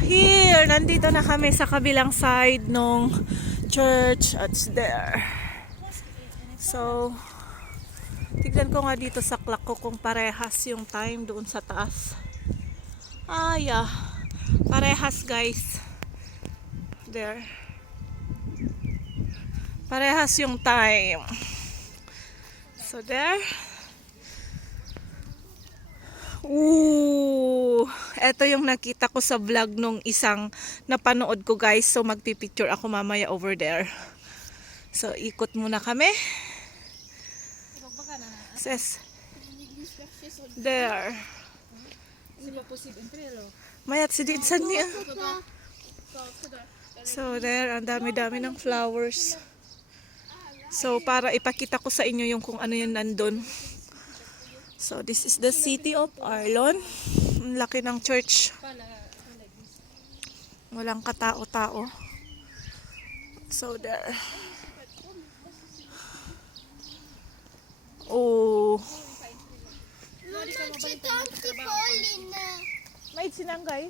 here, nandito na kami sa kabilang side nung church. It's there. So, tignan ko nga dito sa clock ko kung parehas yung time doon sa taas. Ah, yeah. Parehas, guys. There. Parehas yung time. So, there. Ooh, eto yung nakita ko sa vlog nung isang napanood ko, guys. So magpipicture ako mamaya over there. So ikot muna kami. Ses. There. Mayat si Dinsan niya. So there, ang dami-dami ng flowers. So para ipakita ko sa inyo yung kung ano yung nandun. So this is the city of Arlon. Ang laki ng church. Walang katao-tao. So there. Oh. May sinanggay.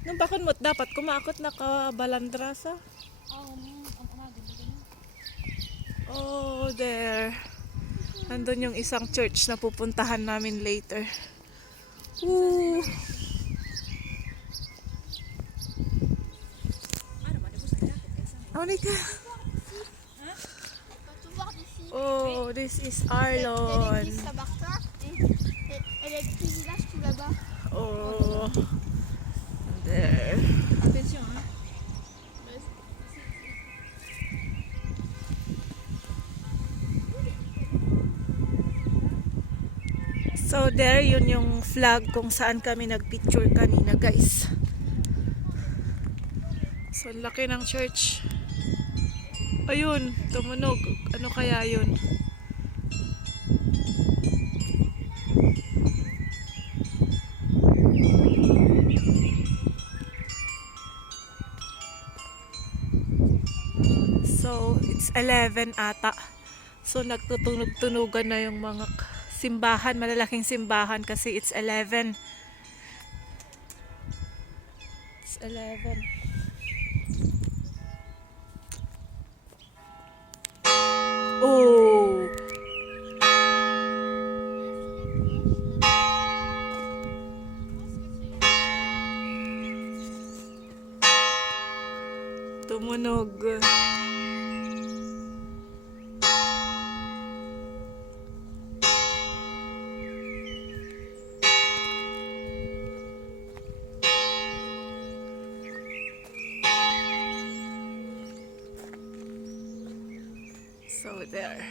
Nung bakon mo't dapat kumakot na ka balandrasa. Oh, there. Nandun yung isang church na pupuntahan namin later. Woo! Monica. Oh, this is Arlon. Oh. There. Attention, hein. So there, yun yung flag kung saan kami nagpicture kanina, guys. So laki ng church. Ayun, tumunog. Ano kaya yun? So, it's 11 ata. So, nagtutunog-tunugan na yung mga simbahan, malalaking simbahan kasi it's 11. It's 11. Oh! Tumunog. So there.